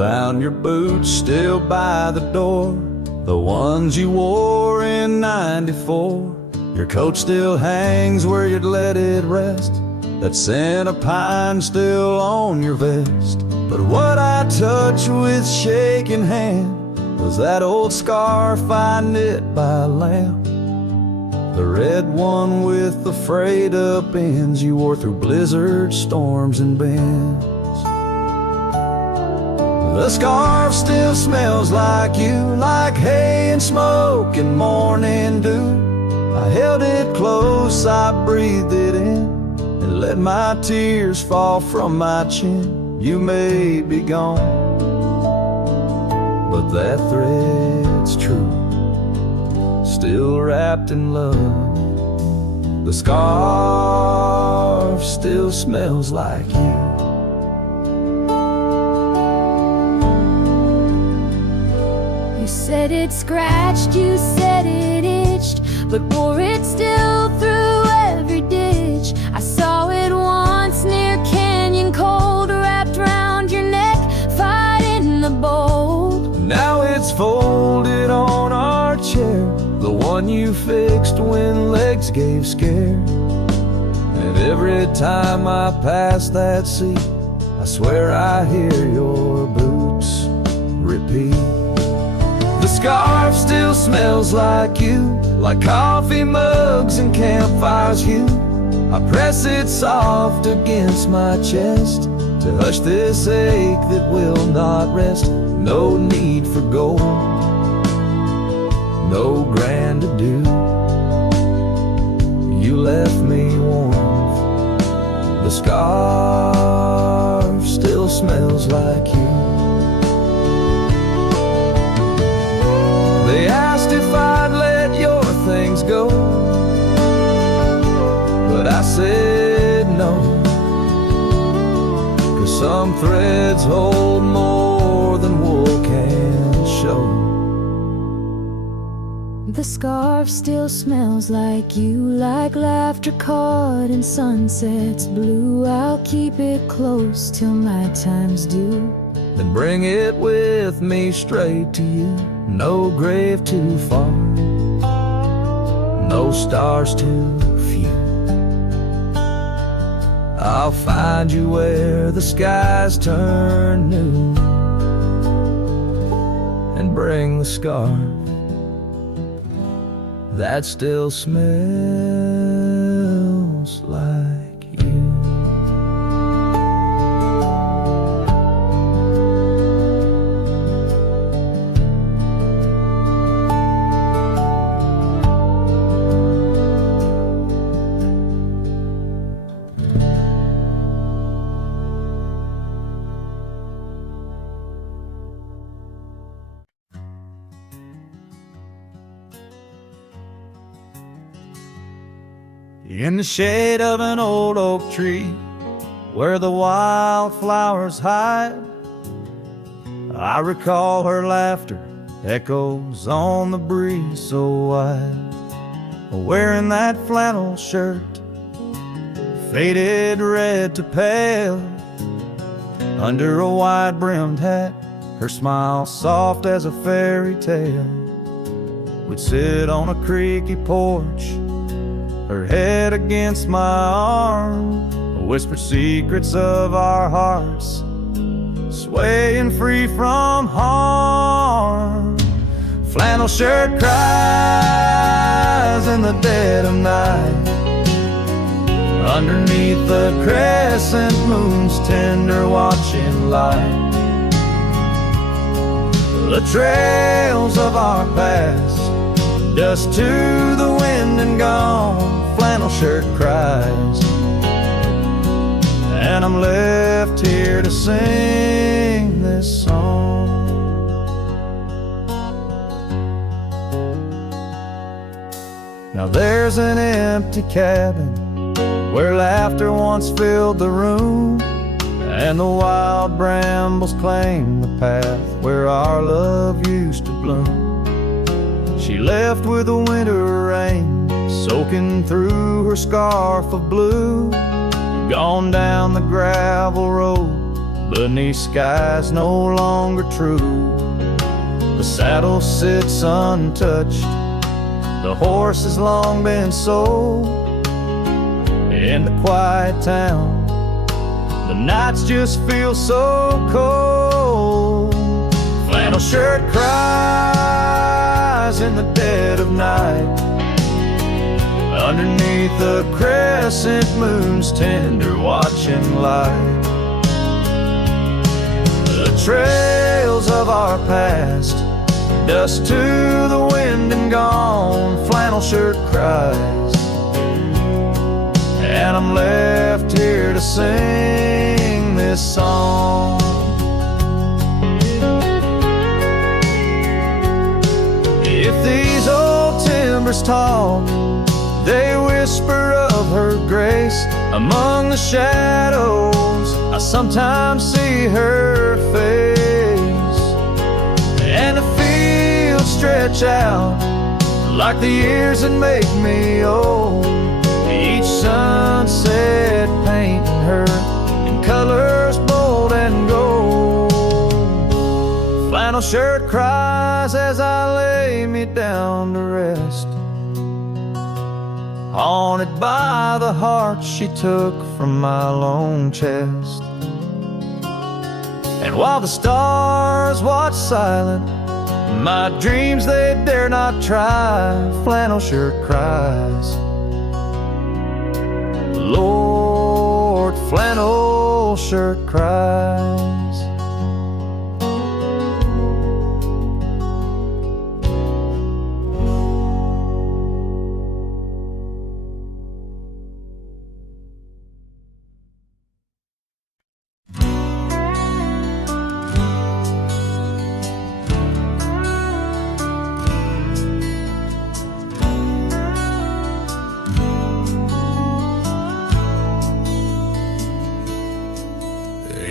Found your boots still by the door, the ones you wore in '94. Your coat still hangs where you'd let it rest, that scent of pine still on your vest. But what I touched with shaking hand was that old scarf I knit by a lamp, the red one with the frayed up ends you wore through blizzards, storms, and bends. The scarf still smells like you, like hay and smoke and morning dew. I held it close, I breathed it in, and let my tears fall from my chin. You may be gone, but that thread's true, still wrapped in love. The scarf still smells like you. You said it scratched, you said it itched, but wore it still through every ditch. I saw it once near Canyon Cold, wrapped round your neck, fighting the bold. Now it's folded on our chair, the one you fixed when legs gave scare. And every time I pass that seat, I swear I hear your boots repeat. The scarf still smells like you, like coffee mugs and campfires hue. I press it soft against my chest to hush this ache that will not rest. No need for gold, no grand ado. You left me warm, the scarf still smells like you. They asked if I'd let your things go, but I said no, 'cause some threads hold more than wool can show. The scarf still smells like you, like laughter caught in sunsets blue. I'll keep it close till my time's due, Then bring it with me straight to you. No grave too far, no stars too few. I'll find you where the skies turn new, and bring the scarf that still smells like you. In the shade of an old oak tree, where the wildflowers hide, I recall her laughter echoes on the breeze so wide. Wearing that flannel shirt, faded red to pale, under a wide-brimmed hat, her smile soft as a fairy tale. We'd sit on a creaky porch, her head against my arm, whisper secrets of our hearts, swaying free from harm. Flannel shirt cries in the dead of night, underneath the crescent moon's tender watching light. The trails of our past, dust to the wind and gone. Flannel shirt cries, and I'm left here to sing this song. Now there's an empty cabin where laughter once filled the room, and the wild brambles claim the path where our love used to bloom. She left with the winter rain soaking through her scarf of blue, gone down the gravel road beneath skies no longer true. The saddle sits untouched, the horse has long been sold. In the quiet town, the nights just feel so cold. Flannel shirt cries in the dead of night, underneath the crescent moon's tender watching light. The trails of our past, dust to the wind and gone. Flannel shirt cries, and I'm left here to sing this song. If these old timbers talk, they whisper of her grace. Among the shadows, I sometimes see her face, and the fields stretch out like the years that make me old. Each sunset painting her in colors bold and gold. Flannel shirt cries as I lay me down to rest, haunted by the heart she took from my lone chest. And while the stars watch silent, my dreams they dare not try. Flannel shirt cries, Lord, flannel shirt cries.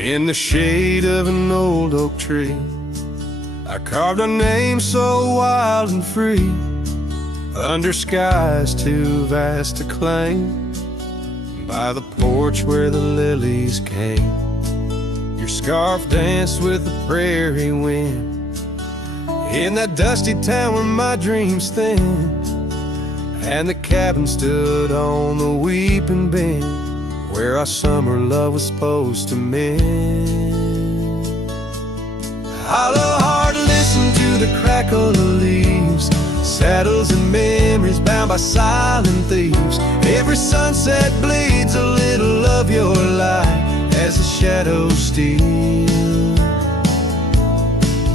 In the shade of an old oak tree, I carved a name so wild and free, under skies too vast to claim, by the porch where the lilies came. Your scarf danced with the prairie wind, in that dusty town where my dreams thinned, and the cabin stood on the weeping bend, where our summer love was supposed to mend. Hollow heart, listen to the crackle of leaves, saddles and memories bound by silent thieves. Every sunset bleeds a little of your light as the shadows steal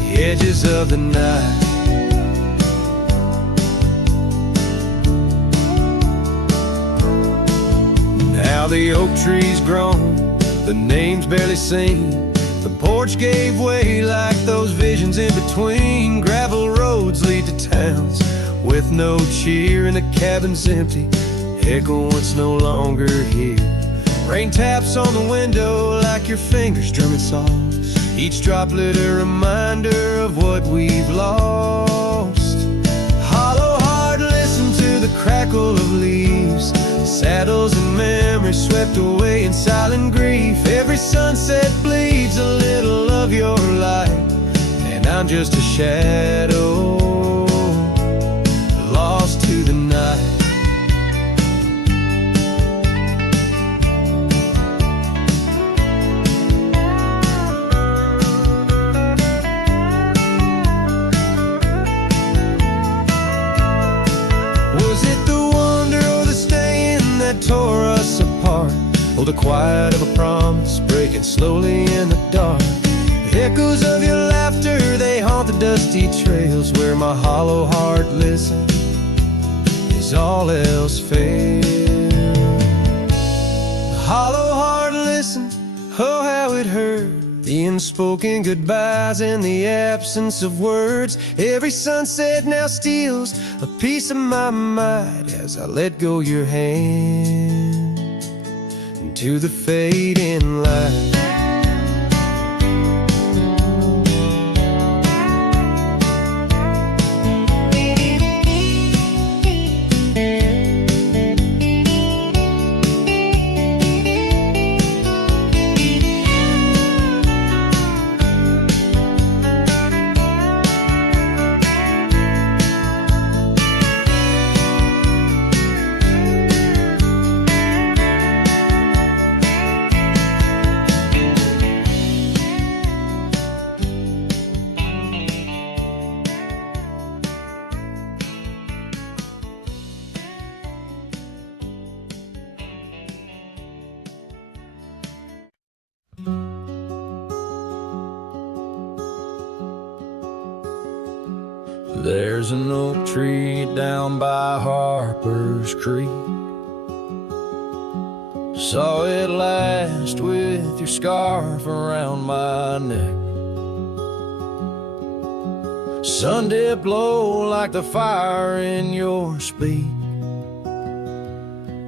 the edges of the night. Now the oak tree's grown, the name's barely seen. The porch gave way like those visions in between. Gravel roads lead to towns with no cheer, and the cabin's empty, echo what's no longer here. Rain taps on the window like your fingers drumming soft, each droplet a reminder of what we've lost. Hollow heart, listen to the crackle of leaves, saddles and memories swept away in silent grief. Every sunset bleeds a little of your light, and I'm just a shadow lost to the night. Was it the wonder or the staying that tore us apart? Oh, the quiet of a promise breaking slowly in the dark. The echoes of your laughter, they haunt the dusty trails where my hollow heart listens as all else fails. The hollow heart listened, oh how it hurt, the unspoken goodbyes in the absence of words. Every sunset now steals a piece of my mind as I let go your hand into the fading light. There's an oak tree down by Harper's Creek. Saw it last with your scarf around my neck. Sun did blow like the fire in your speech.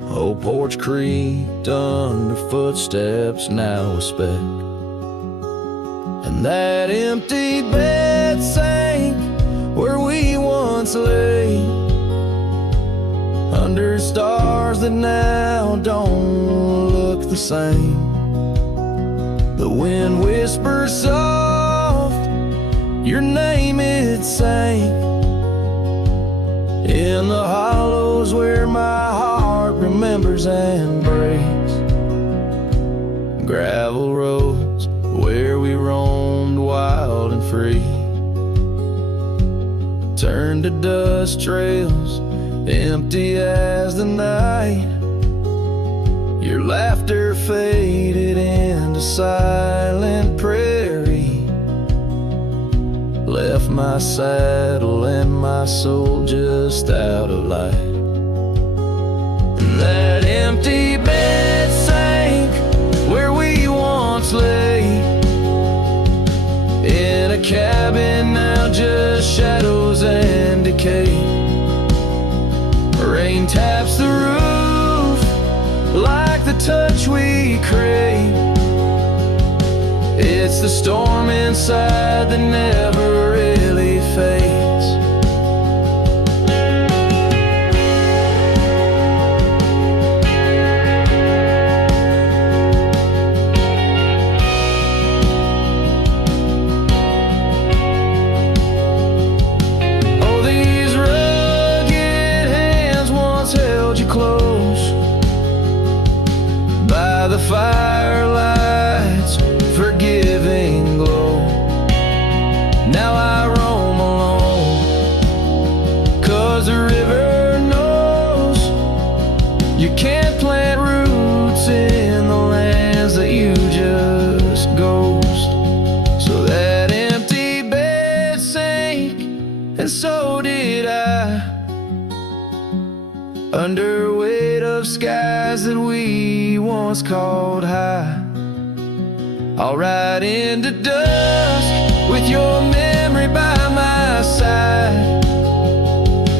Old porch creaked under footsteps now a speck. And that empty bed sank where we once lay, under stars that now don't look the same. The wind whispers soft, your name it sang, in the hollows where my heart remembers and breaks. Gravel roads where we roamed wild and free turned to dust trails, empty as the night. Your laughter faded into silent prairie, left my saddle and my soul just out of light. And that empty bed sank where we once lay, in a cabin now just shadows and decay. Rain taps the roof like the touch we crave. It's the storm inside that never really fades. Oh, these rugged hands once held you close by the firelight's forgiving glow. Now I roam alone, 'cause the river knows you can't plant roots in the lands that you just ghost. So that empty bed sank, and so did I, under weight of skies that we once called high. I'll ride into dusk with your memory by my side,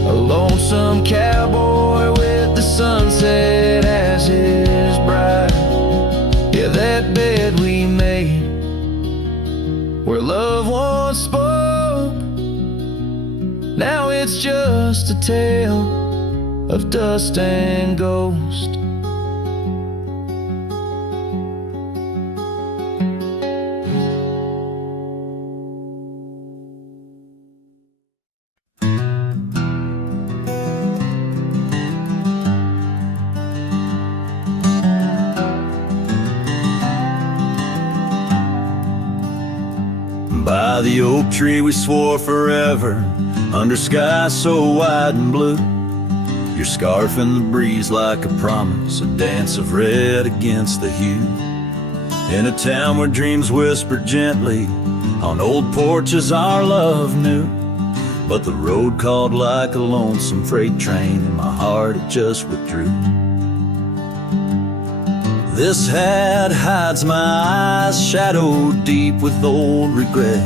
a lonesome cowboy with the sunset as his bride. Yeah, that bed we made where love once spoke, now it's just a tale of dust and ghost. By the oak tree we swore forever, under skies so wide and blue. Your scarf in the breeze like a promise, a dance of red against the hue. In a town where dreams whisper gently, on old porches our love knew. But the road called like a lonesome freight train, and my heart it just withdrew. This hat hides my eyes, shadowed deep with old regret.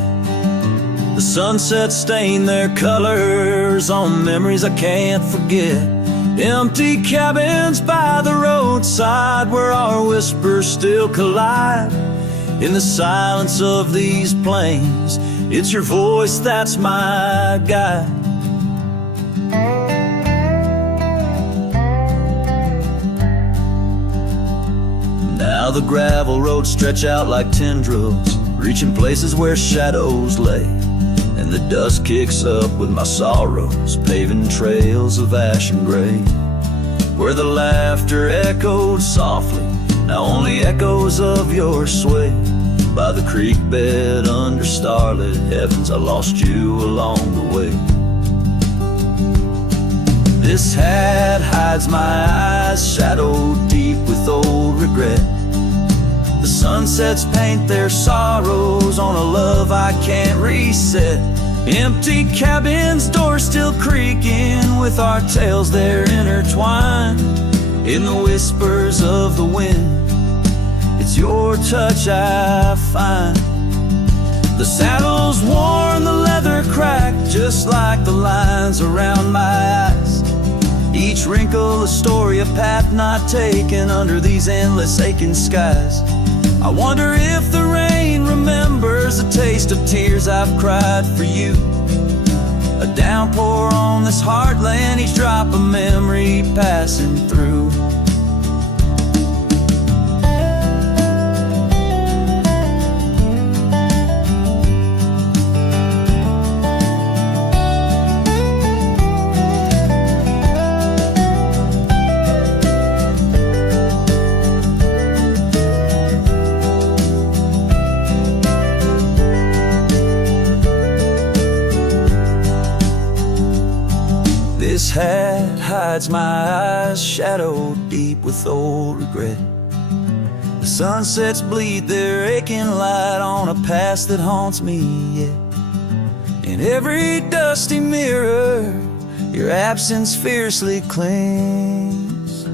The sunset stained their colors on memories I can't forget. Empty cabins by the roadside where our whispers still collide. In the silence of these plains, it's your voice that's my guide. Now the gravel roads stretch out like tendrils, reaching places where shadows lay. And the dust kicks up with my sorrows, paving trails of ash and gray. Where the laughter echoed softly, now only echoes of your sway. By the creek bed under starlit heavens, I lost you along the way. This hat hides my eyes, shadowed deep with old regret. The sunsets paint their sorrows on a love I can't reset. Empty cabins, doors still creaking, with our tales there intertwined. In the whispers of the wind, it's your touch I find. The saddle's worn, the leather cracked, just like the lines around my eyes. Each wrinkle a story, a path not taken under these endless aching skies. I wonder if the rain remembers the taste of tears I've cried for you. A downpour on this heartland, each drop a memory passing through. This hat hides my eyes, shadowed deep with old regret. The sunsets bleed their aching light on a past that haunts me yet. In every dusty mirror, your absence fiercely clings.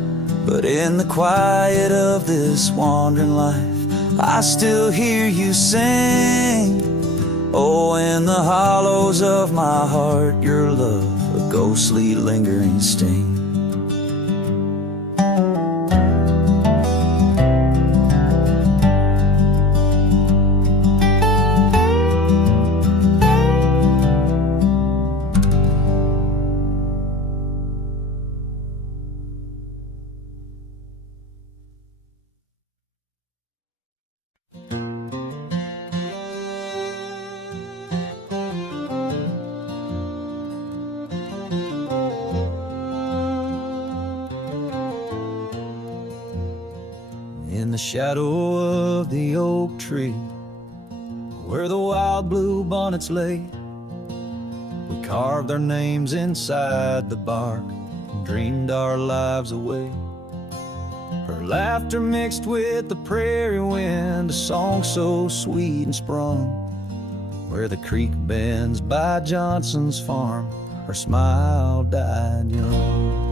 But in the quiet of this wandering life, I still hear you sing. Oh, in the hollows of my heart, your love, a ghostly lingering sting. In the shadow of the oak tree, where the wild blue bonnets lay, we carved our names inside the bark and dreamed our lives away. Her laughter mixed with the prairie wind, a song so sweet and sprung, where the creek bends by Johnson's farm, her smile died young.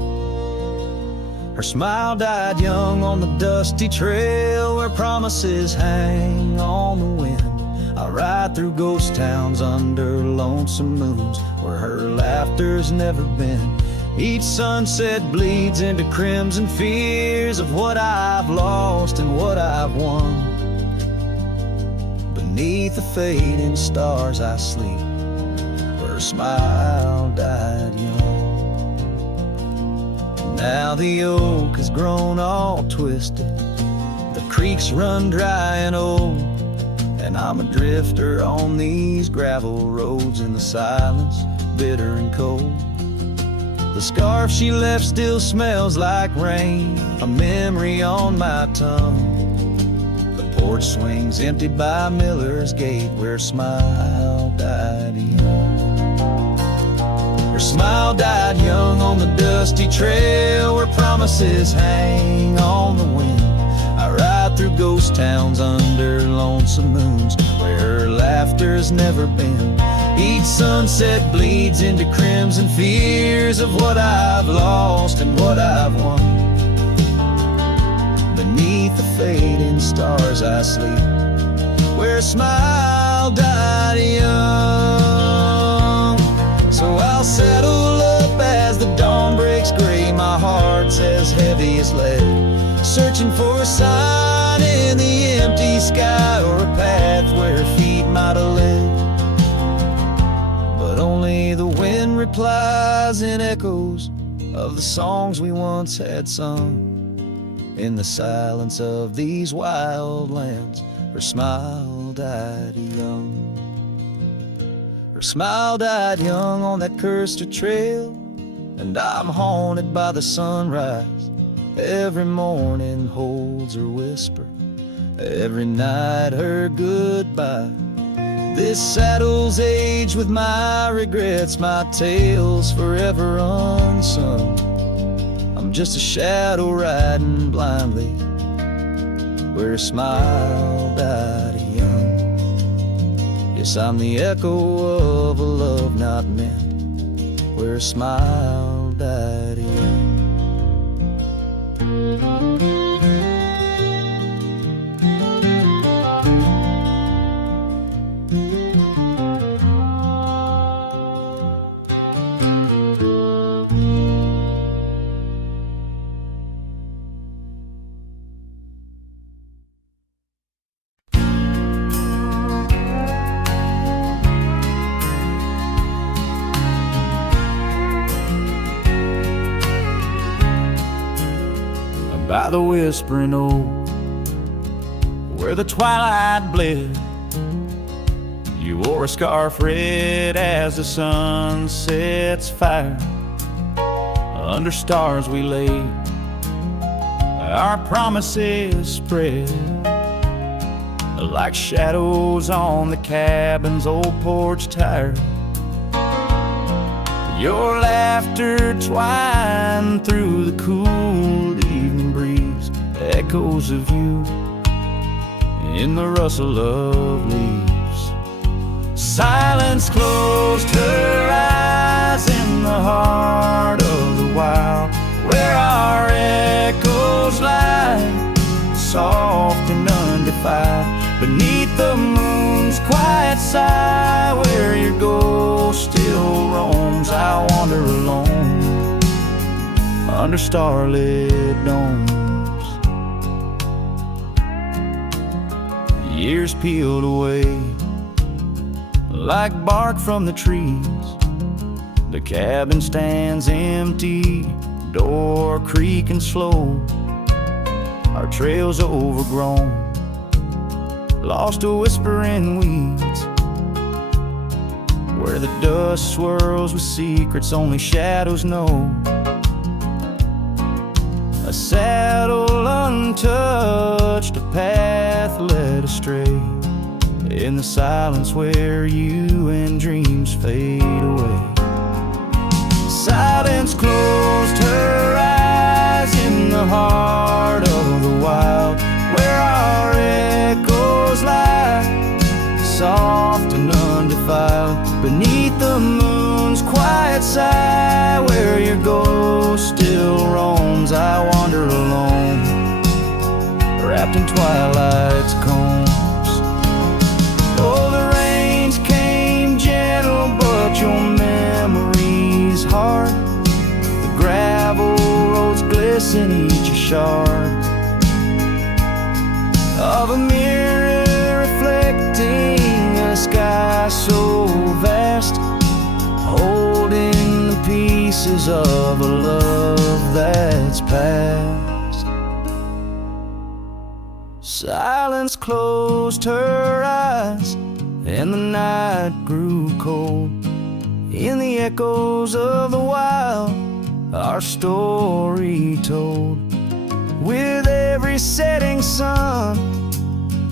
Her smile died young on the dusty trail, where promises hang on the wind. I ride through ghost towns under lonesome moons, where her laughter's never been. Each sunset bleeds into crimson fears of what I've lost and what I've won. Beneath the fading stars I sleep, where her smile died young. Now the oak has grown all twisted, the creeks run dry and old, and I'm a drifter on these gravel roads in the silence, bitter and cold. The scarf she left still smells like rain, a memory on my tongue. The porch swings empty by Miller's gate, where her smile died young. Her smile died young on the dusty trail, where promises hang on the wind. I ride through ghost towns under lonesome moons, where her laughter's never been. Each sunset bleeds into crimson fears of what I've lost and what I've won. Beneath the fading stars I sleep, where a smile died young. So I'll settle up as the dawn breaks gray, my heart's as heavy as lead, searching for a sign in the empty sky, or a path where feet might have led. But only the wind replies in echoes of the songs we once had sung. In the silence of these wild lands, her smile died young. Her smile died young on that cursed trail, and I'm haunted by the sunrise. Every morning holds her whisper, every night her goodbye. This saddle's aged with my regrets, my tale's forever unsung. I'm just a shadow riding blindly, where a smile died young. Yes, I'm the echo of a love not meant, where a smile died in. By the whispering oak, where the twilight bled, you wore a scarf red as the sun sets fire. Under stars we lay, our promises spread like shadows on the cabin's old porch tire. Your laughter twined through the cool evening breeze, echoes of you in the rustle of leaves. Silence closed her eyes in the heart of the wild, where our echoes lie, soft and undefiled. Beneath the moon's quiet sigh, where your ghost still roams, I wander alone under starlit domes. Years peeled away like bark from the trees. The cabin stands empty, door creaking slow. Our trails overgrown, lost to whispering weeds, where the dust swirls with secrets only shadows know. A saddle untouched, a path led astray, in the silence where you and dreams fade away. Silence closed her eyes in the heart of the wild, where our echoes lie, soft and undefiled. Beneath the moon's quiet sigh, where your ghost still roams, I wander alone, wrapped in twilight's combs. Oh, the rains came gentle, but your memory's hard. The gravel roads glisten, each a shard of a mirror reflecting a sky so vast, holding the pieces of a love that's past. Silence closed her eyes, and the night grew cold. In the echoes of the wild, our story told. With every setting sun,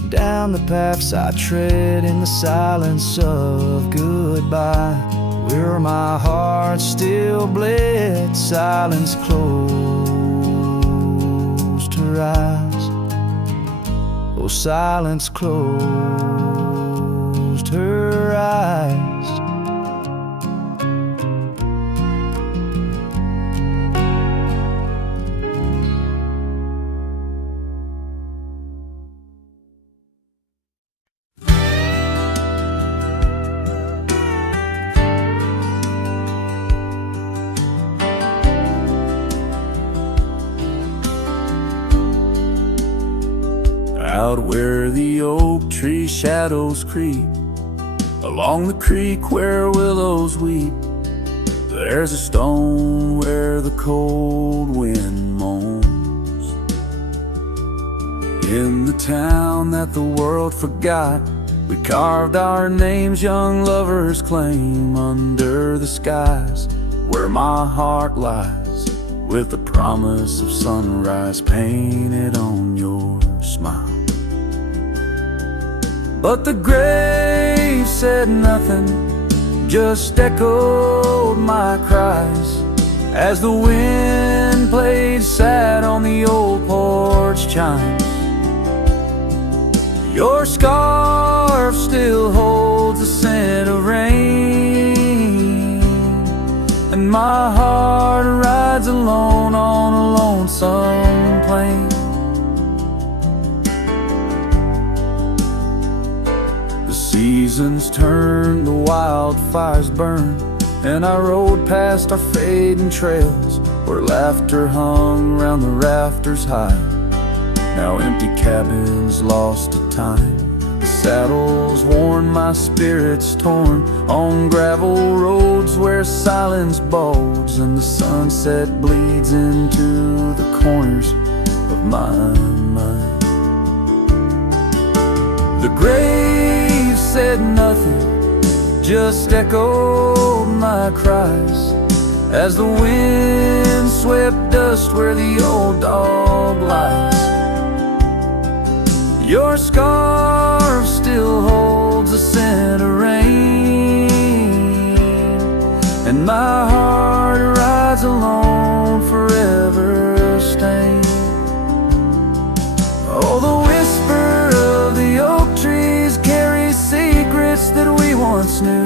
down the paths I tread in the silence of goodbye, where my heart still bled. Silence closed her eyes. Oh, silence closed her eyes. Out where the oak tree shadows creep, along the creek where willows weep, there's a stone where the cold wind moans. In the town that the world forgot, we carved our names, young lovers claim, under the skies where my heart lies, with the promise of sunrise painted on your smile. But the grave said nothing, just echoed my cries, as the wind played sad on the old porch chimes. Your scarf still holds the scent of rain, and my heart rides alone on a lonesome plain. The seasons turn, the wildfires burn, and I rode past our fading trails where laughter hung round the rafters high. Now empty cabins lost to time, the saddles worn, my spirits torn, on gravel roads where silence bulges and the sunset bleeds into the corners of my mind. The grave said nothing, just echoed my cries as the wind swept dust where the old dog lies. Your scarf still holds the scent of rain, and my heart rides alone, forever stained. Oh, the whisper of the oak trees carries secrets that we once knew.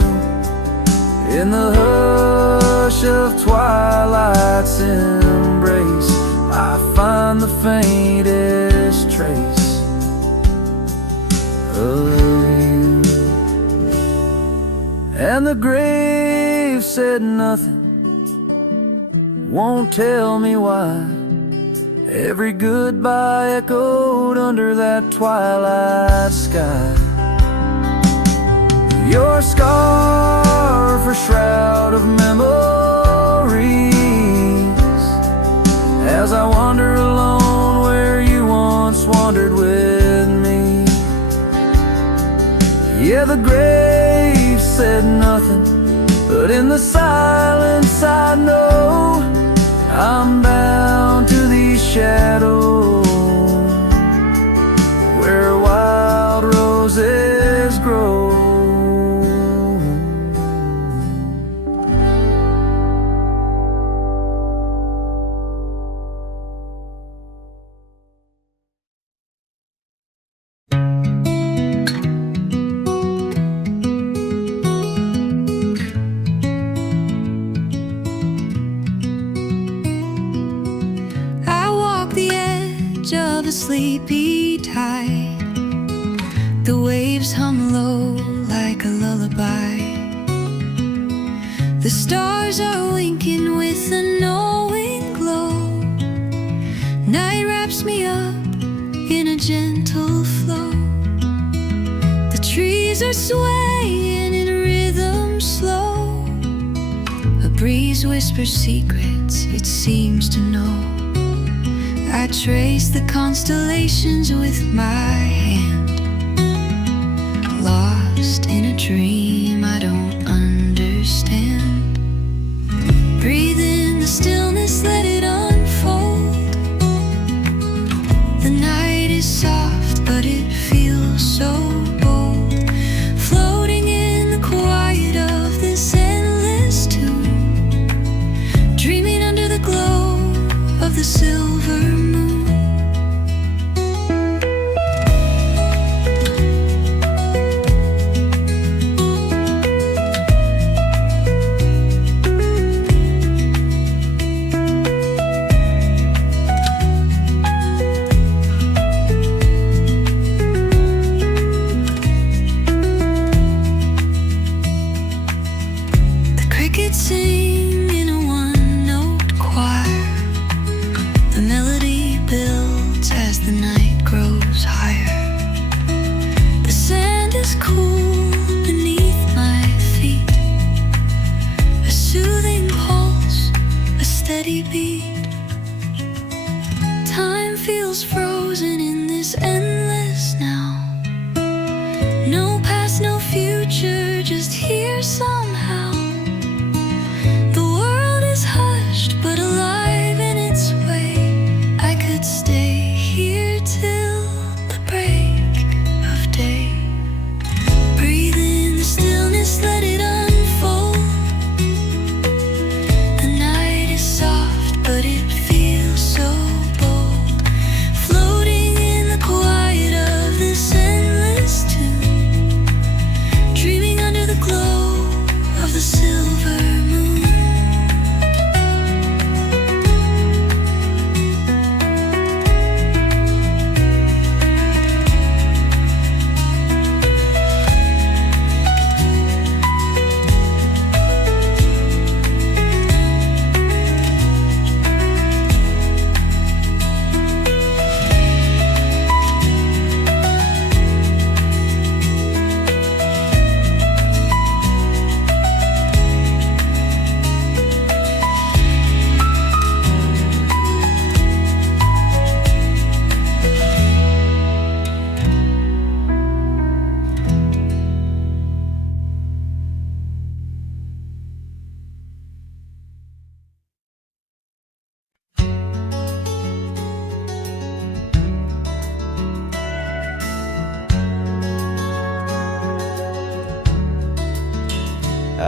In the hush of twilight's embrace, I find the faintest trace of you. And the grave said nothing, won't tell me why. Every goodbye echoed under that twilight sky. Your scarf, a shroud of memories, as I wander alone where you once wandered with me. Yeah, the grave said nothing, but in the silence I know I'm bound to these shadows where wild roses grow. Of a sleepy tide, the waves hum low like a lullaby. The stars are winking with a knowing glow. Night wraps me up in a gentle flow. The trees are swaying in rhythm slow. A breeze whispers secrets it seems to know. I trace the constellations with my hand, lost in a dream I don't understand. Breathe in the stillness, let it unfold. The night is soft, but it feels so bold, floating in the quiet of this endless tune, dreaming under the glow of the silver moon. The crickets sing in a one-note choir. The melody builds as the night grows higher. The sand is cool beneath my feet, a soothing pulse, a steady beat. Time feels frozen in this endless now. No past, no future, just here somehow. The world is hushed but alive in its way. I could stay here till the break of day. Breathe in the stillness, let it unfold. The night is soft, but it feels so bold, floating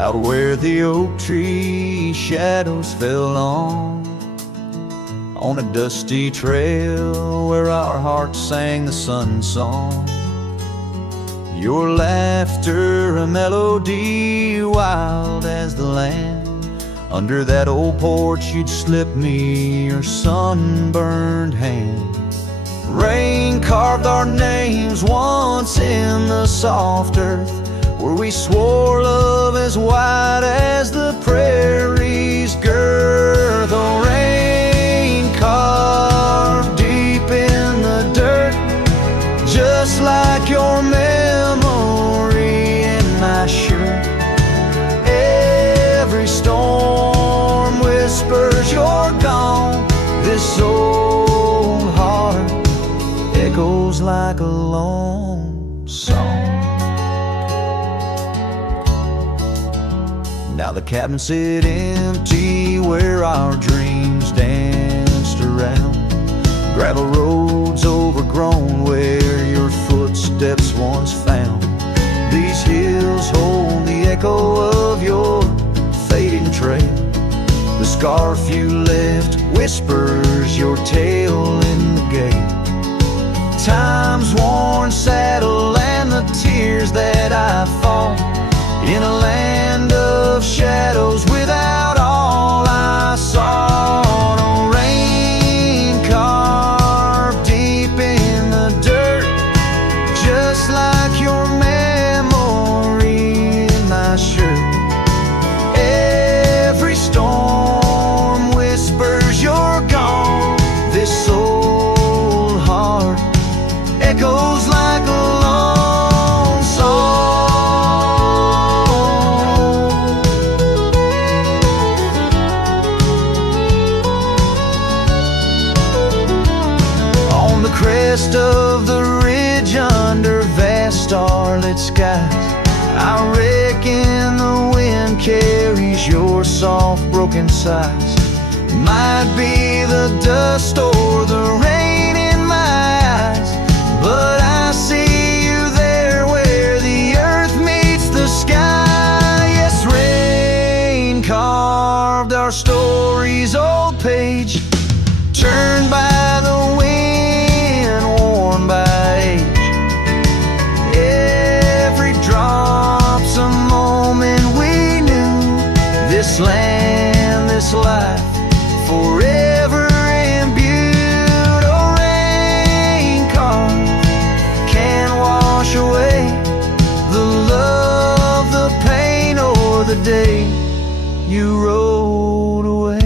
out where the oak tree shadows fell on a dusty trail where our hearts sang the sun song. Your laughter a melody wild as the land. Under that old porch you'd slip me your sunburned hand. Rain carved our names once in the soft earth, where we swore love as wide as the prairie's girth. Oh, rain carved deep in the dirt, just like your memory in my shirt. Every storm whispers you're gone. This old heart echoes like a lone song. Now the cabin sit empty where our dreams danced around. Gravel roads overgrown where your footsteps once found. These hills hold the echo of your fading trail. The scarf you left whispers your tale in the gate. Time's worn saddle and the tears that I fought in a land of shadows without all I saw. No rain carved deep in the dirt, just like your memory in my shirt. Every storm whispers you're gone. This old heart echoes like a lone song. On the crest of the ridge under vast starlit skies, I reckon the wind carries your soft broken sighs. Might be the dust or the rain in my eyes, but I see you there where the earth meets the sky. Yes, rain carved our story's old page, turned by the wind, worn by age. Every drop's a moment we knew. This land, this life, forever imbued. Oh, rain carved can't wash away the love, the pain, or the day you rode away.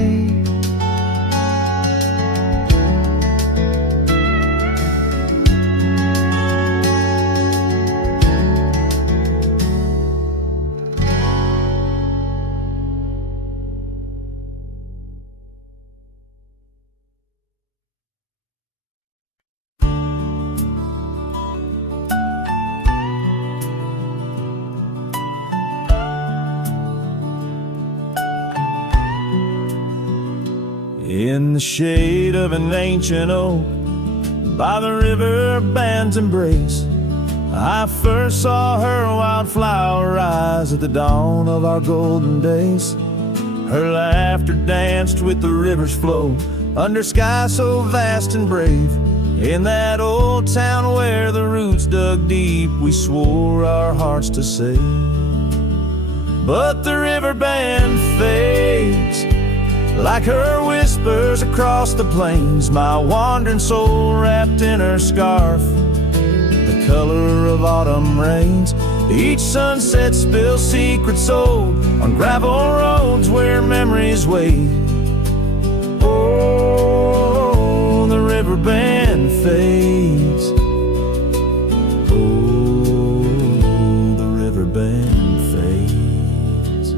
In the shade of an ancient oak, by the river band's embrace, I first saw her wildflower rise at the dawn of our golden days. Her laughter danced with the river's flow, under skies so vast and brave. In that old town where the roots dug deep, we swore our hearts to save. But the river band fades, like her whispers across the plains. My wandering soul wrapped in her scarf, the color of autumn rains. Each sunset spills secrets old on gravel roads where memories wait. Oh, the river band fades. Oh, the river band fades.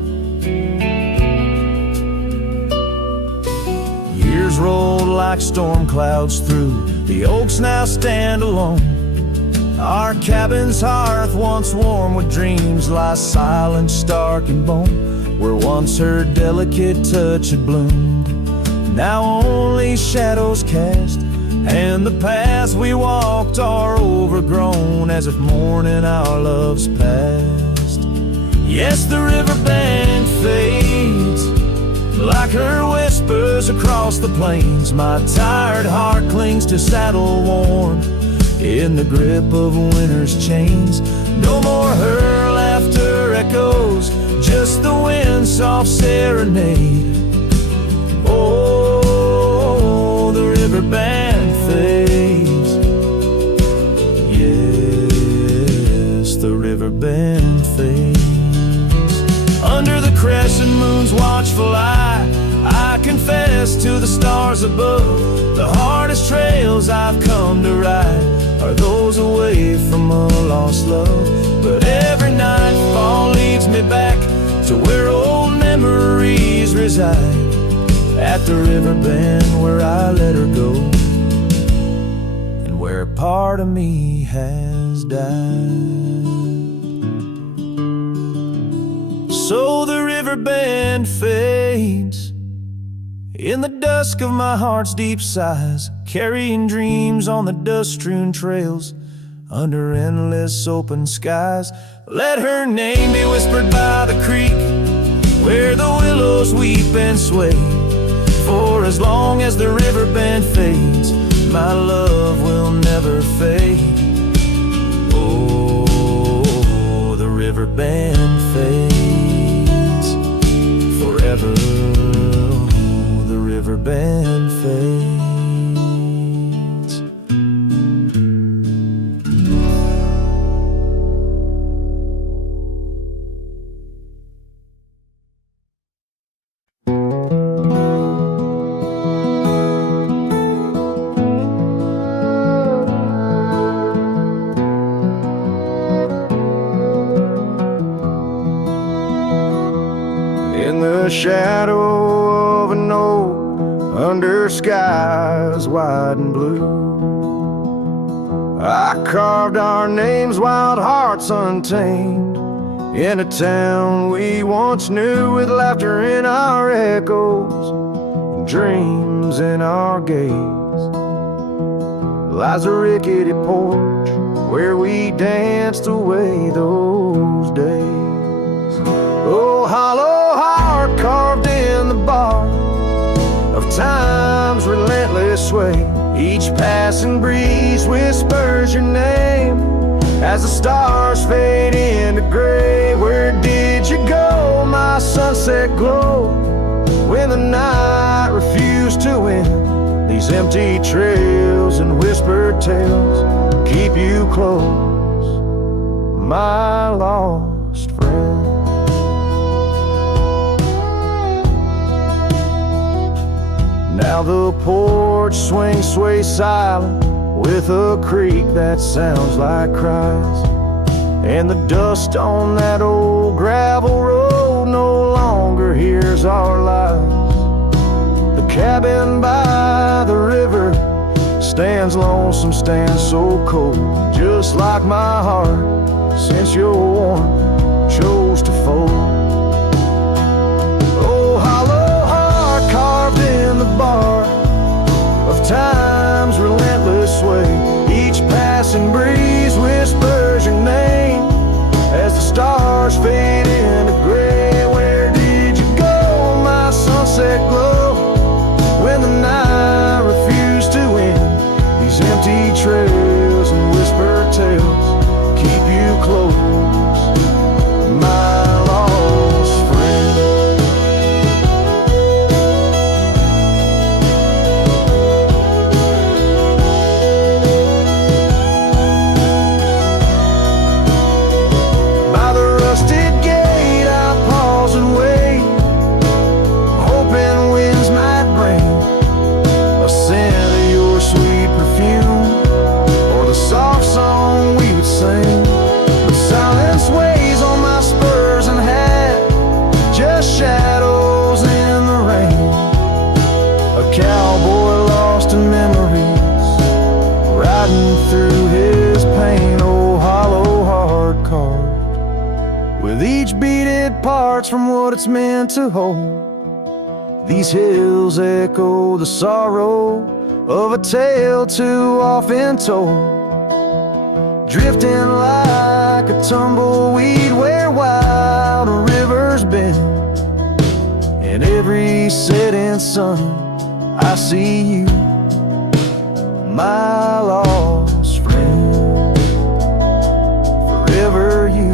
Years rolled like storm clouds through, the oaks now stand alone. Our cabin's hearth, once warm with dreams, lies silent, stark and bone. Where once her delicate touch had bloomed, now only shadows cast, and the paths we walked are overgrown, as if mourning our love's past. Yes, the riverbend fades like her whispers across the plains. My tired heart clings to saddle worn in the grip of winter's chains. No more her laughter echoes, just the wind's soft serenade. Oh, the riverbend fades. Yes, the riverbend fades. Under the crescent moon's watchful eye, I confess to the stars above, the hardest trails I've come to ride are those away from a lost love. But every nightfall leads me back to where old memories reside, at the river bend where I let her go, and where a part of me has died. So the river bend fades in the dusk of my heart's deep sighs, carrying dreams on the dust-strewn trails under endless open skies. Let her name be whispered by the creek where the willows weep and sway. For as long as the river bend fades, my love will never fade. Oh, the river bend fades forever. Oh, the river bend fades. In the shadow of an oak, under skies wide and blue, I carved our names, wild hearts untamed, in a town we once knew, with laughter in our echoes and dreams in our gaze. Lies a rickety porch where we danced away those days. Oh, hollow heart carved in the bark of time's relentless sway. Each passing breeze whispers your name as the stars fade into gray. Where did you go, my sunset glow, when the night refused to end? These empty trails and whispered tales keep you close, my lost friend. Now the porch swings, sways silent, with a creak that sounds like cries, and the dust on that old gravel road no longer hears our lies. The cabin by the river stands lonesome, stands so cold, just like my heart, since your warmth chose to fold. Oh, hollow heart carved in the bark of time's relentless sway. Each passing breeze whispers your name as the stars fade into gray. Where did you go, my sunset glow, when the night refused to end? These empty trails and whispered tales keep you close, my lost friend. By the rusted gate I pause and wait, hoping winds might bring a scent of your sweet perfume, or the soft song we would sing. But silence weighs on my spurs and hat, just shadows in the rain. A cowboy lost in memories, riding through his pain. Oh, hollow heart carved with each beat it parts from what it's meant to hold. These hills echo the sorrow of a tale too often told, drifting like a tumbleweed where wild every setting sun, I see you, my lost friend. Forever you,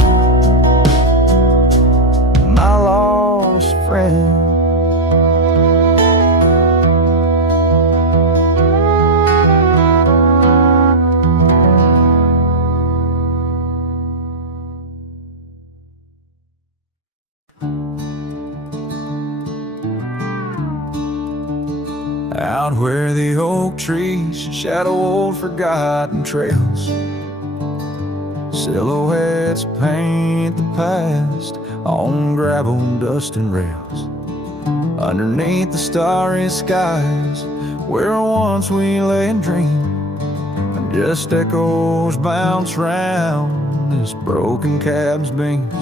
my lost friend. Out where the oak trees shadow old forgotten trails, silhouettes paint the past on gravel, dust and rails. Underneath the starry skies where once we lay and dreamed, and just echoes bounce round this broken cab's beams.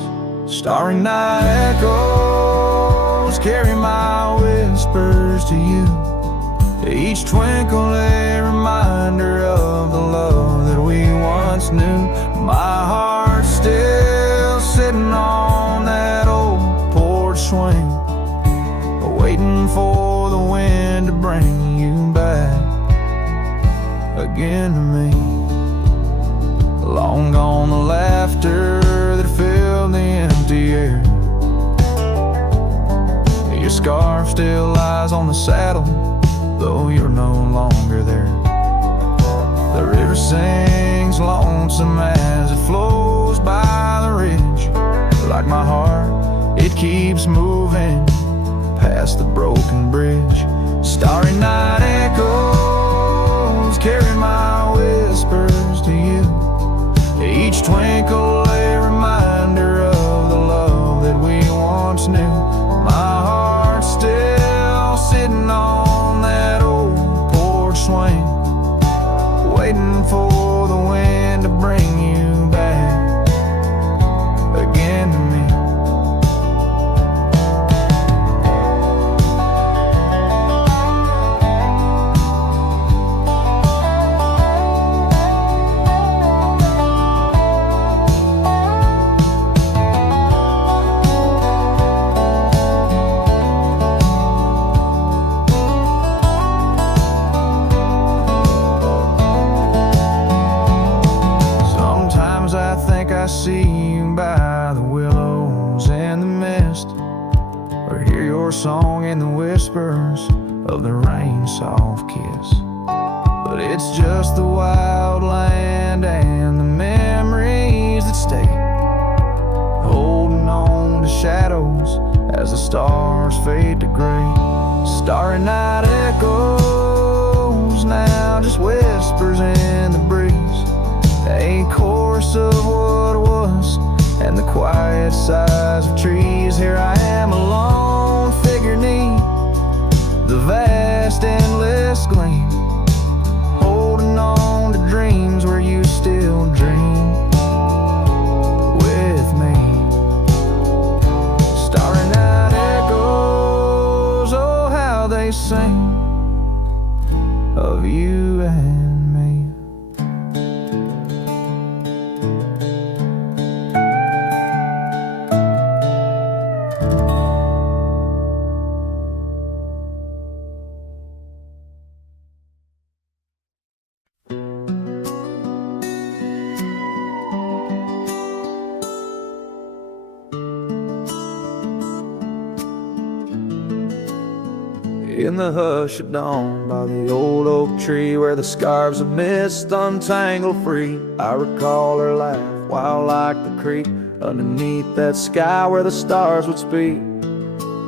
Starry night echoes carry my whispers to you, each twinkle a reminder of the love that we once knew. My heart's still sitting on that old porch swing, waiting for the wind to bring you back again to me. Long gone the laughter that filled the empty air. Your scarf still lies on the saddle, though you're no longer there. The river sings lonesome as it flows by the ridge. Like my heart, it keeps moving past the broken bridge. Starry night echoes carry my whispers to you, each twinkle a reminder of the love that we once knew. My heart's still sitting on that old porch swing, waiting for the wind to bring you back again to me. I see you by the willows and the mist, or hear your song in the whispers of the rain's soft kiss. But it's just the wild land and the memories that stay, holding on to shadows as the stars fade to gray. Starry night echoes now, just whispers in the breeze, a chorus of what was and the quiet sighs of trees. Here I am, a lone figure neath the vast endless gleam, holding on to dreams where you still dream with me. Starry night echoes, oh how they sing of you and in the hush of dawn by the old oak tree where the scarves of mist untangle free. I recall her laugh while like the creek underneath that sky where the stars would speak.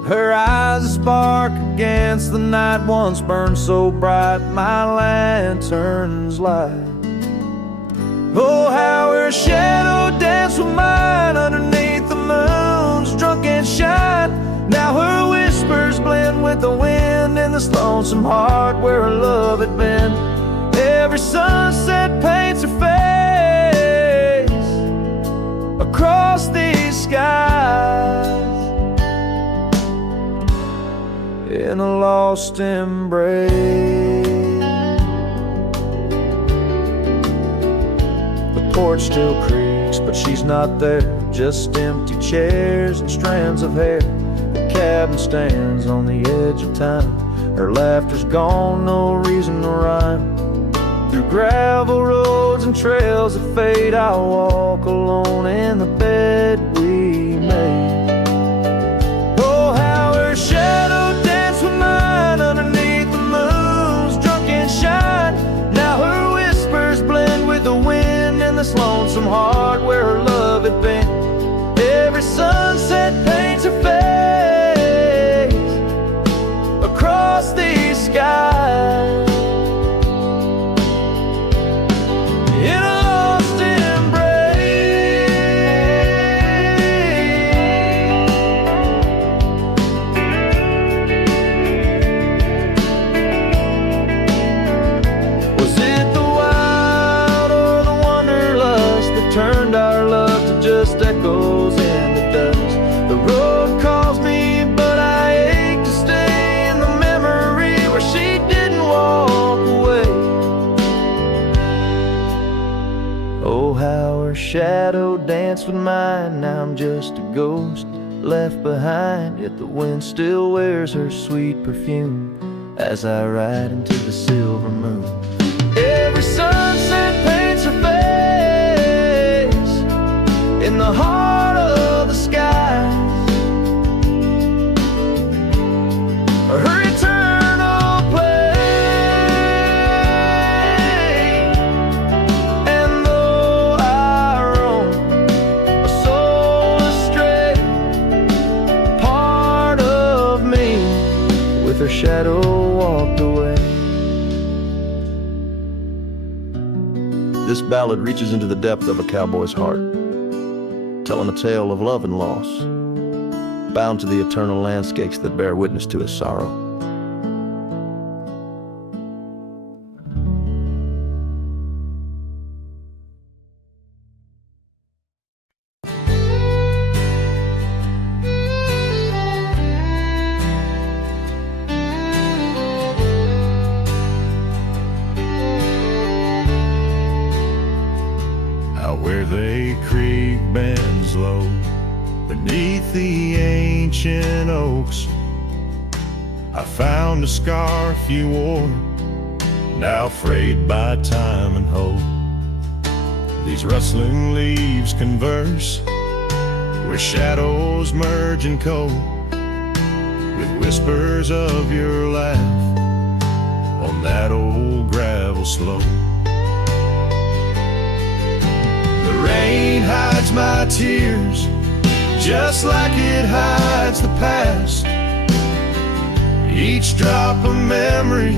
Her eyes a spark against the night once burned so bright my lantern's light. Oh, how her shadow danced with mine underneath the moon's drunken shine. Now her whispers blend with the wind in this lonesome heart where her love had been. Every sunset paints her face across these skies in a lost embrace. The porch still creaks, but she's not there. Just empty chairs and strands of hair. The cabin stands on the edge of time. Her laughter's gone, no reason to rhyme. Through gravel roads and trails that fade, I'll walk alone in the bed we made. Oh, how her shadow danced with mine underneath the moon's drunken shine. Now her whispers blend with the wind in this lonesome heart where her love had been. Every sunset paints her face across these skies. Turned our love to just echoes in the dust. The road calls me, but I ache to stay in the memory where she didn't walk away. Oh, how her shadow danced with mine. Now I'm just a ghost left behind, yet the wind still wears her sweet perfume as I ride into the silver moon. Every sunset paints her face in the heart of the skies. Her eternal play. And though I roam a soul astray, part of me with her shadow walked away. This ballad reaches into the depth of a cowboy's heart, telling a tale of love and loss, bound to the eternal landscapes that bear witness to his sorrow. Where they creek bends low beneath the ancient oaks, I found a scarf you wore, now frayed by time and hope. These rustling leaves converse where shadows merge and cope, with whispers of your laugh on that old gravel slope. The rain hides my tears just like it hides the past. Each drop a memory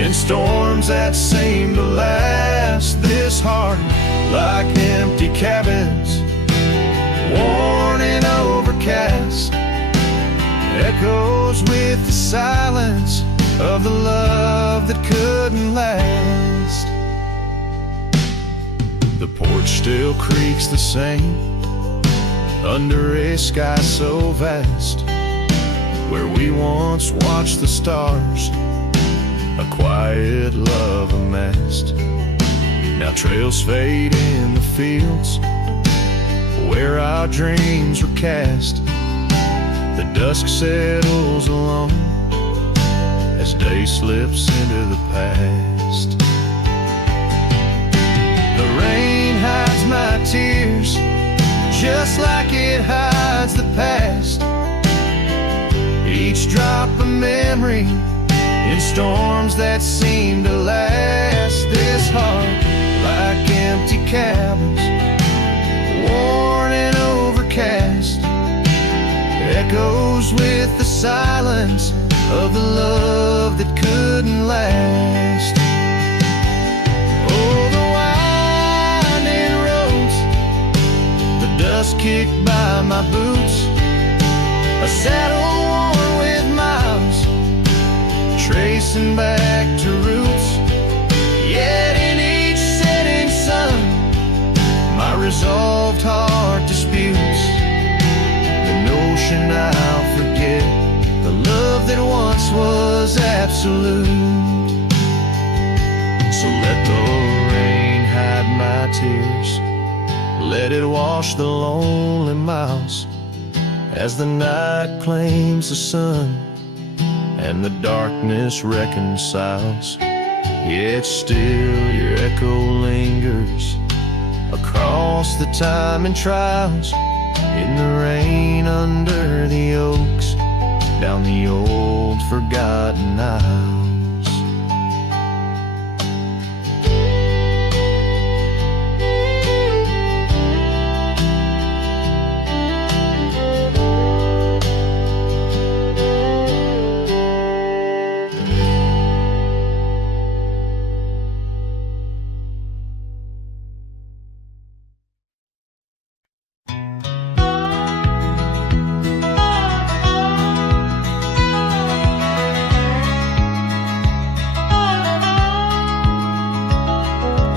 in storms that seem to last. This heart, like empty cabins, worn and overcast, echoes with the silence of the love that couldn't last. The porch still creaks the same under a sky so vast, where we once watched the stars, a quiet love amassed. Now trails fade in the fields where our dreams were cast. The dusk settles alone as day slips into the past. The rain hides my tears just like it hides the past. Each drop a memory in storms that seem to last. This heart, like empty cabins, worn and overcast, echoes with the silence of the love that couldn't last. Oh, the winding roads, the dust kicked by my boots, a saddle worn with miles, tracing back to roots. Yet in each setting sun, my resolved heart disputes the notion I'll forget the love that once was absolute. So let the rain hide my tears, let it wash the lonely miles, as the night claims the sun and the darkness reconciles. Yet still your echo lingers across the time and trials, in the rain under the oaks, down the old forgotten aisles.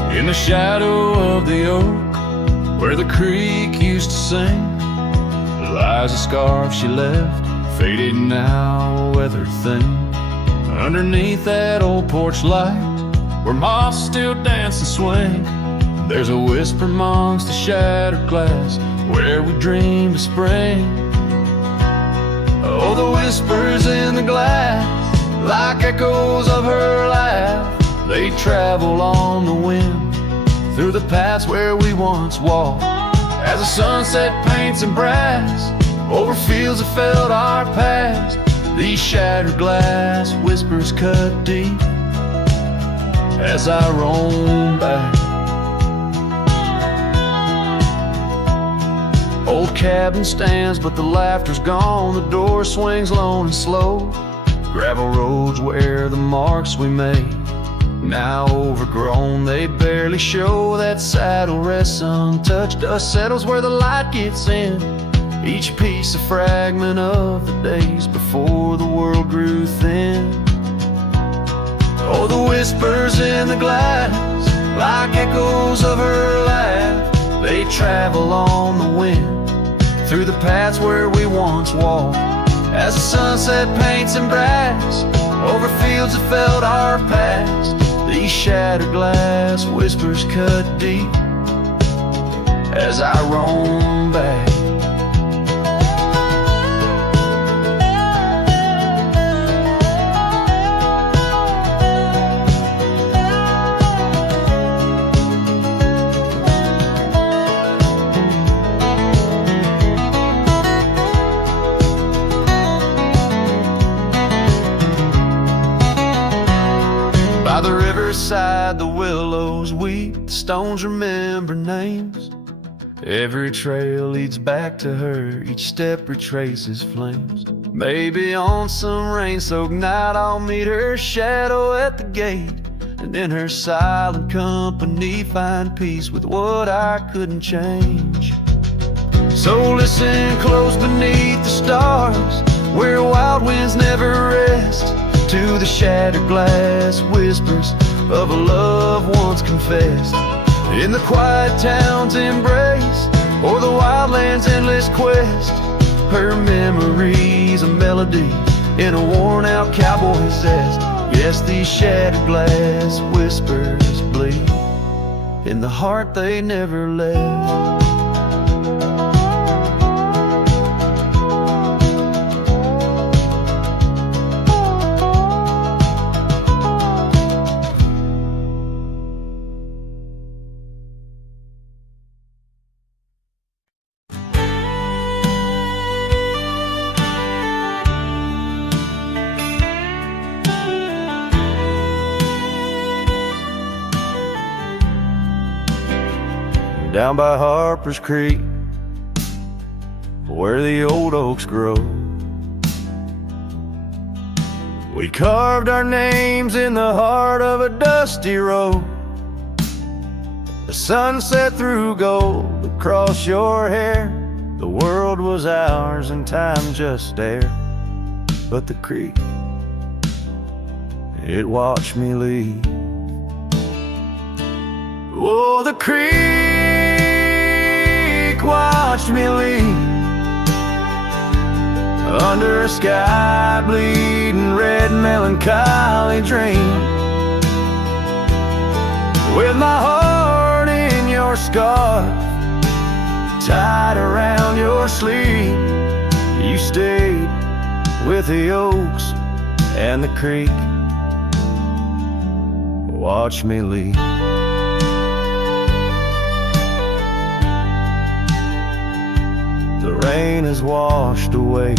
In the shadow of the oak, where the creek used to sing, lies a scarf she left, faded now, a weathered thing. Underneath that old porch light, where moths still dance and swing, there's a whisper amongst the shattered glass, where we dreamed of spring. Oh, the whispers in the glass, like echoes of her laugh, they travel on the wind through the paths where we once walked, as the sunset paints in brass over fields that felt our past. These shattered glass whispers cut deep as I roam back. Old cabin stands, but the laughter's gone. The door swings lone and slow. Gravel roads where the marks we made, now overgrown, they barely show. That saddle rests untouched, dust settles where the light gets in. Each piece a fragment of the days before the world grew thin. Oh, the whispers in the glass, like echoes of her laugh, they travel on the wind through the paths where we once walked, as the sunset paints in brass over fields that felt our past. These shattered glass whispers cut deep as I roam back. By the riverside, the willows weep, the stones remember names. Every trail leads back to her, each step retraces flames. Maybe on some rain-soaked night I'll meet her shadow at the gate, and in her silent company find peace with what I couldn't change. So listen close beneath the stars, where wild winds never rest, to the shattered glass whispers of a love once confessed. In the quiet town's embrace, or the wildland's endless quest, her memories a melody in a worn-out cowboy zest. Yes, these shattered glass whispers bleed in the heart they never left. Down by Harper's Creek, where the old oaks grow, we carved our names in the heart of a dusty road. The sunset threw gold across your hair. The world was ours and time just stared. But the creek, it watched me leave. Oh, the creek watched me leave under a sky bleeding red melancholy dream, with my heart in your scarf tied around your sleeve. stayed with the oaks and the creek. Watch me leave. The rain has washed away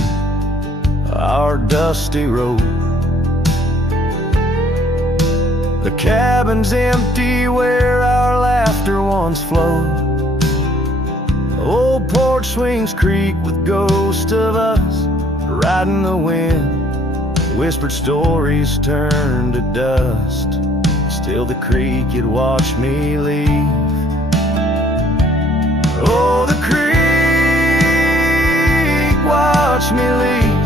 our dusty road. The cabin's empty where our laughter once flowed. Old porch swings creak with ghosts of us riding the wind. Whispered stories turn to dust. Still the creek, it watched me leave. Oh, the creek watched me leave.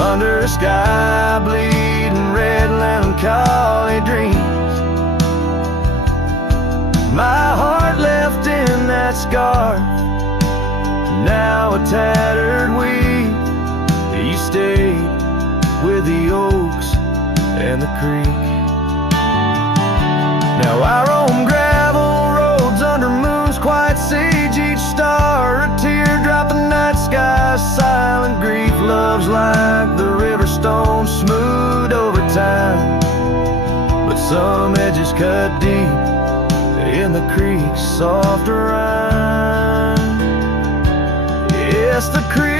Under a sky bleeding red melancholy dreams. My heart left in that scar, now a tattered weed. You stayed with the oaks and the creek. Now I roam gravel roads under moons quite sage. Each star a teardrop, the night sky silent grief. Love's like the river stone, smooth over time, but some edges cut deep in the creek's soft rhyme. Yes, the creek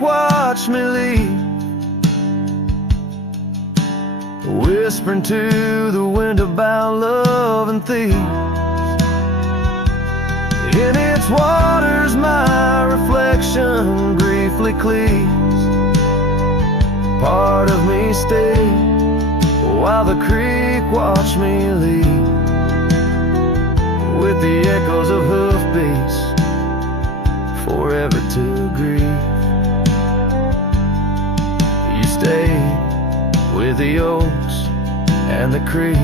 watched me leave, whispering to the wind about love and thieves. In its waters my reflection briefly cleaves. Part of me stayed while the creek watched me leave, with the echoes of hoofbeats forever to grieve. You stayed with the oaks and the creek,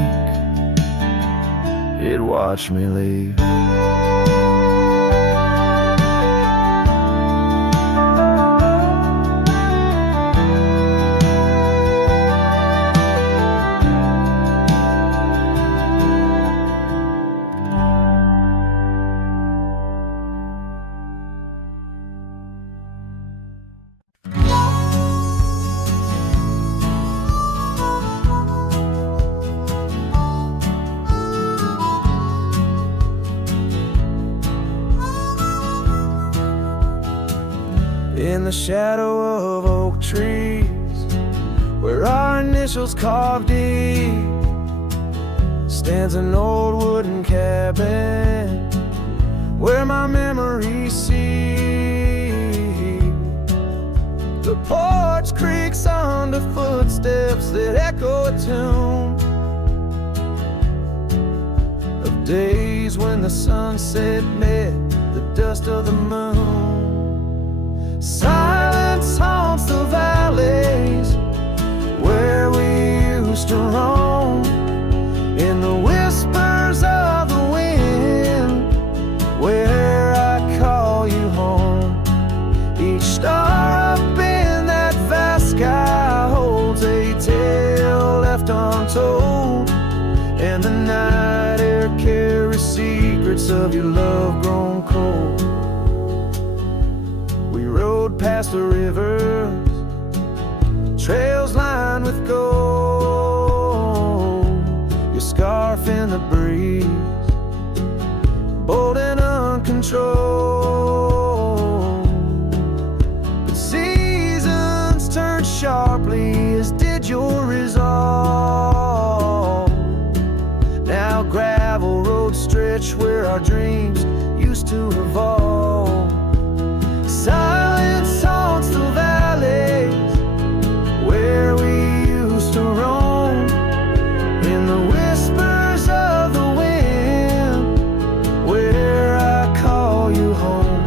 it watched me leave. In the shadow of oak trees, where our initials carved deep, stands an old wooden cabin where my memories see. The porch creaks under footsteps that echo a tune of days when the sunset met the dust of the moon. Silence haunts the valleys where we used to roam, in the whispers of the wind where I call you home. Each star up in that vast sky holds a tale left untold, and the night air carries secrets of your love grown cold. Past the rivers, trails lined with gold, your scarf in the breeze, bold and uncontrolled. But seasons turned sharply, as did your resolve. Now gravel roads stretch where our dreams used to revolve. Silence haunts the valleys where we used to roam, in the whispers of the wind where I call you home.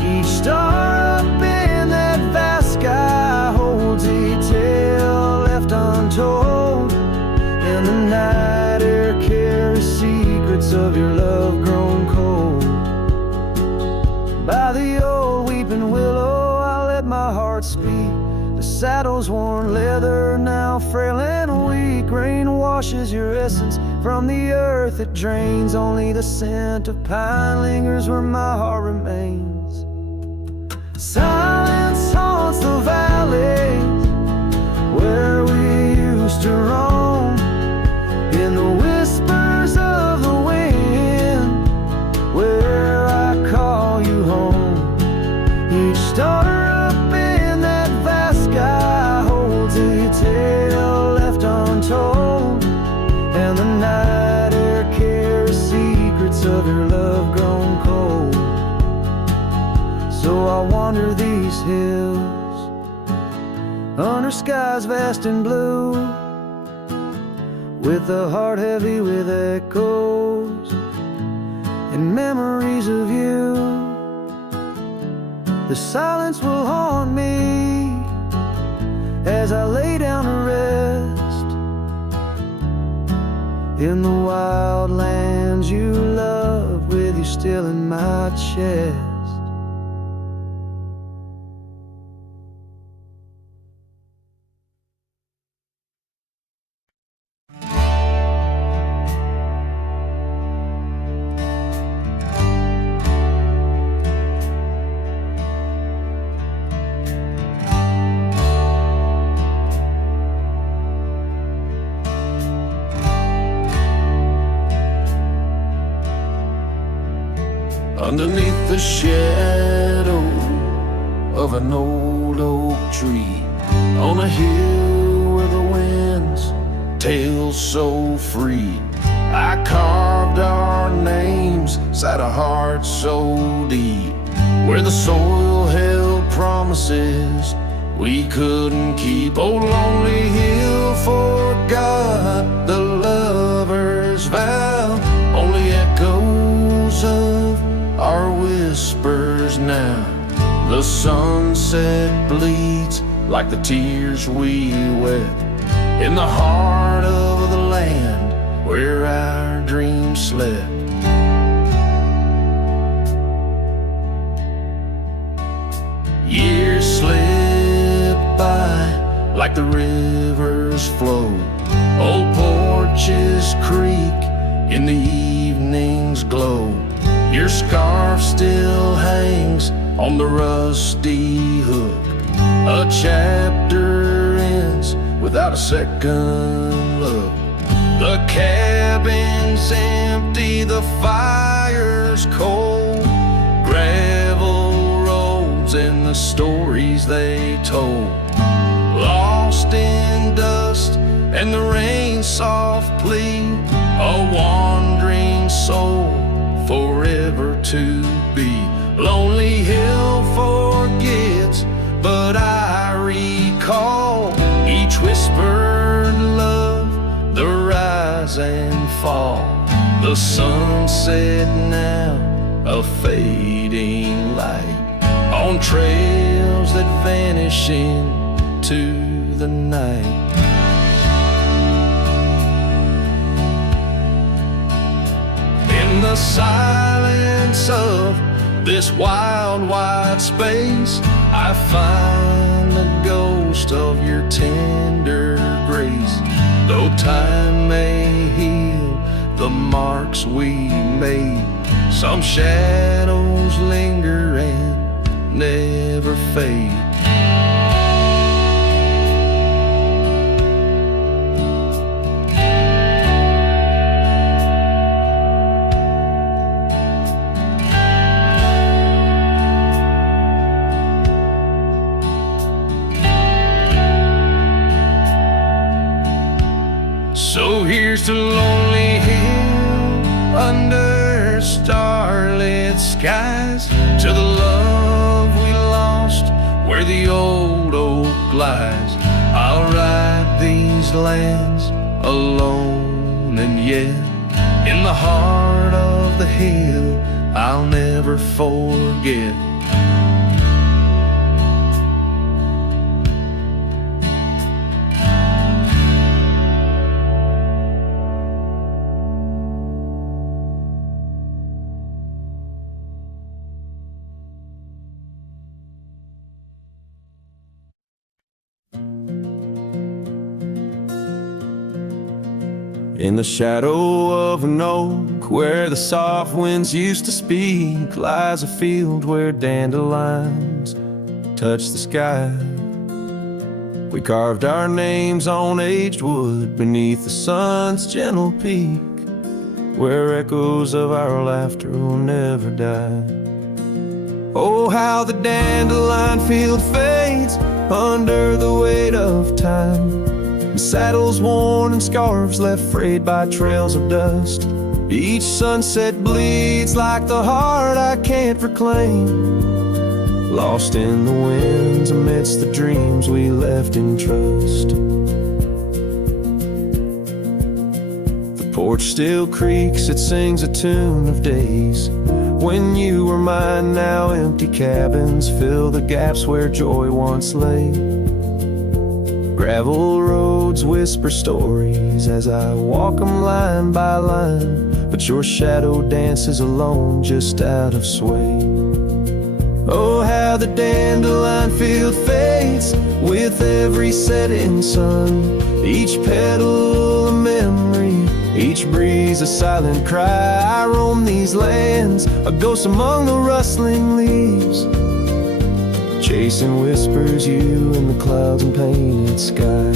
Each star up in that vast sky holds a tale left untold, and the night air carries secrets of your love grown cold. By the old weeping willow I let my heart speak, The saddle's worn leather, now frail and weak. Rain washes your essence from the earth it drains. Only the scent of pine lingers where my heart remains. Silence haunts the valleys where we used to roam. In the whispers of the wind, where I call you home. Each star up in that vast sky holds a tale left untold, and the night air carries secrets of your love grown cold. So I wander these hills under skies vast and blue, with a heart heavy with echoes and memories of you. The silence will haunt me as I lay down to rest in the wild lands you love, with you still in my chest. Underneath the shadow of an old oak tree, on a hill where the winds tail so free, I carved our names, sat a heart so deep, where the soil held promises we couldn't keep. Oh, lonely hill, forgot the lover's vow, only echoes of our whispers now. The sunset bleeds like the tears we wept in the heart of the land where our dreams slept. Years slip by like the river's flow. Old porches creak in the evening's glow. Your scarf still hangs on the rusty hook. A chapter ends without a second look. The cabin's empty, the fire's cold. Gravel roads and the stories they told. Lost in dust and the rain's soft plea. A wandering soul forever to be. Lonely hill forgets, but I recall each whispered love, the rise and fall. The sunset now, a fading light on trails that vanish into the night. In the silence of this wild, wide space, I find the ghost of your tender grace. Though time may heal the marks we made, some shadows linger and never fade. So here's to Lonely Hill under starlit skies, to the love we lost where the old oak lies. I'll ride these lands alone, and yet in the heart of the hill I'll never forget. In the shadow of an oak, where the soft winds used to speak, lies a field where dandelions touch the sky. We carved our names on aged wood beneath the sun's gentle peak, where echoes of our laughter will never die. Oh, how the dandelion field fades under the weight of time, and saddles worn and scarves left frayed by trails of dust. Each sunset bleeds like the heart I can't reclaim, lost in the winds amidst the dreams we left in trust. The porch still creaks, it sings a tune of days when you were mine. Now empty cabins fill the gaps where joy once lay. Gravel roads whisper stories as I walk them line by line, but your shadow dances alone just out of sway. Oh, how the dandelion field fades with every setting sun, each petal a memory, each breeze a silent cry. I roam these lands, a ghost among the rustling leaves, chasing whispers, you in the clouds and painted sky.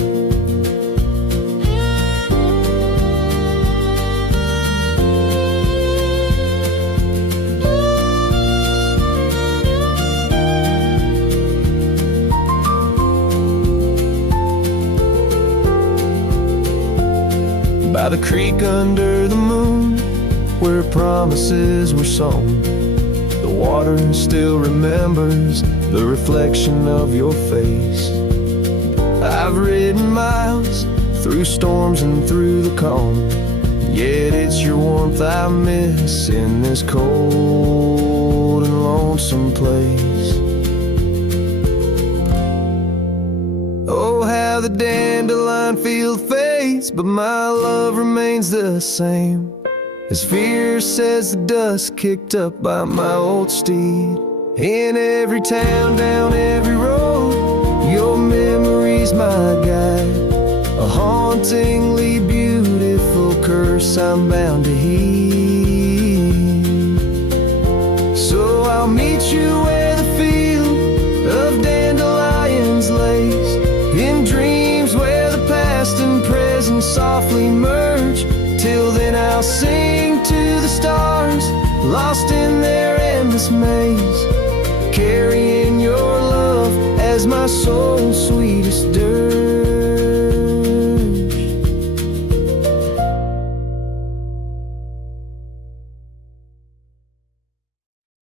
By the creek under the moon, where promises were sown, the water still remembers the reflection of your face. I've ridden miles through storms and through the calm, yet it's your warmth I miss in this cold and lonesome place. Oh, how the dandelion field fades, but my love remains the same, as fierce as the dust kicked up by my old steed. In every town, down every road, your memory's my guide, a hauntingly beautiful curse I'm bound to heed. So I'll meet you where the field of dandelions lays, in dreams where the past and present softly merge. Till then I'll sing to the stars, lost in their endless maze, carrying your love as my soul's sweetest dirge.